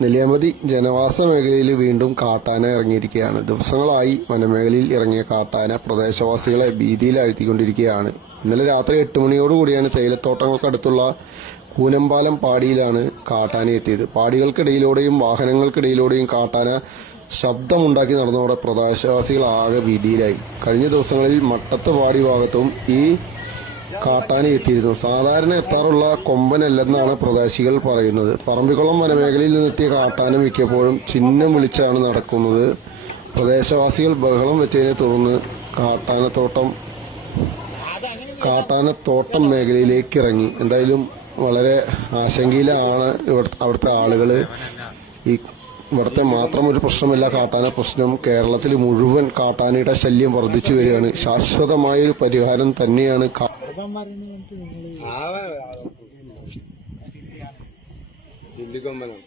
നെല്ലിയാമ്പതി ജനവാസ മേഖലയിൽ വീണ്ടും കാട്ടാന ഇറങ്ങിയിരിക്കുകയാണ്. ദിവസങ്ങളായി വനമേഖലയിൽ ഇറങ്ങിയ കാട്ടാന പ്രദേശവാസികളെ ഭീതിയിലാഴ്ത്തിക്കൊണ്ടിരിക്കുകയാണ്. ഇന്നലെ രാത്രി 8 മണിയോടുകൂടിയാണ് തേയിലത്തോട്ടങ്ങൾക്കടുത്തുള്ള കൂനമ്പാലം പാടിയിലാണ് കാട്ടാന എത്തിയത്. പാടികൾക്കിടയിലൂടെയും വാഹനങ്ങൾക്കിടയിലൂടെയും കാട്ടാന ശബ്ദമുണ്ടാക്കി നടന്നതോടെ പ്രദേശവാസികൾ ആകെ ഭീതിയിലായി. കഴിഞ്ഞ ദിവസങ്ങളിൽ മട്ടത്ത് പാടി ഭാഗത്തും ഈ കാട്ടാന എത്തിയിരുന്നു. സാധാരണ എത്താറുള്ള കൊമ്പനല്ലെന്നാണ് പ്രദേശികൾ പറയുന്നത്. പറമ്പിക്കുളം വനമേഖലയിൽ നിന്നെത്തിയ കാട്ടാന മിക്കപ്പോഴും ചിഹ്നം വിളിച്ചാണ് നടക്കുന്നത്. പ്രദേശവാസികൾ ബഹളം വെച്ചതിനെ തുടർന്ന് കാട്ടാനത്തോട്ടം മേഖലയിലേക്ക് ഇറങ്ങി. എന്തായാലും വളരെ ആശങ്കയിലാണ് അവിടുത്തെ ആളുകൾ. ഇവിടുത്തെ മാത്രം ഒരു പ്രശ്നമല്ല കാട്ടാന പ്രശ്നം, കേരളത്തിൽ മുഴുവൻ കാട്ടാനയുടെ ശല്യം വർദ്ധിച്ചു വരികയാണ്. ശാശ്വതമായൊരു പരിഹാരം തന്നെയാണ് ദില്ലി കൊമ്പനാണ്.